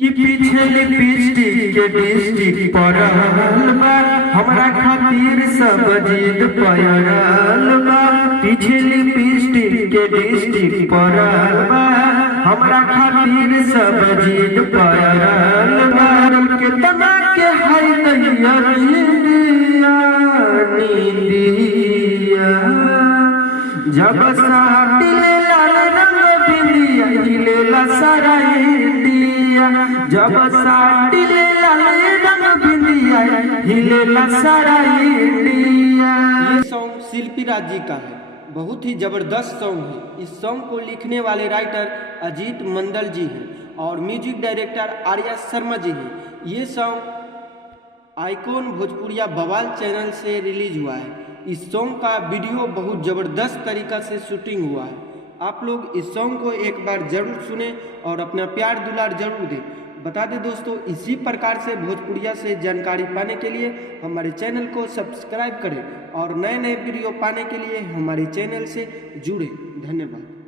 कि पीछे लिपस्टिक के डिस्टिक पड़ल बा, हमरा खातिर सब जिद पड़ल बा। पीछे लिपस्टिक के डिस्टिक पड़ल बा, हमरा खातिर सब जिद पड़ल बा। केतना के है दैया नींदिया, जब साटिले लाल रंग बिंदिया हिलेला सारा इंडिया। जब साटिले लाल रंग बिंदिया हिलेला सारा इंडिया। ये सॉन्ग शिल्पी राज जी का है, बहुत ही ज़बरदस्त सॉन्ग है। इस सॉन्ग को लिखने वाले राइटर अजीत मंडल जी हैं और म्यूजिक डायरेक्टर आर्या शर्मा जी हैं। ये सॉन्ग आइकॉन भोजपुरिया बवाल चैनल से रिलीज हुआ है। इस सॉन्ग का वीडियो बहुत ज़बरदस्त तरीका से शूटिंग हुआ है। आप लोग इस सॉन्ग को एक बार ज़रूर सुने और अपना प्यार दुलार जरूर दें। बता दें दोस्तों, इसी प्रकार से भोजपुरिया से जानकारी पाने के लिए हमारे चैनल को सब्सक्राइब करें और नए नए वीडियो पाने के लिए हमारे चैनल से जुड़ें। धन्यवाद।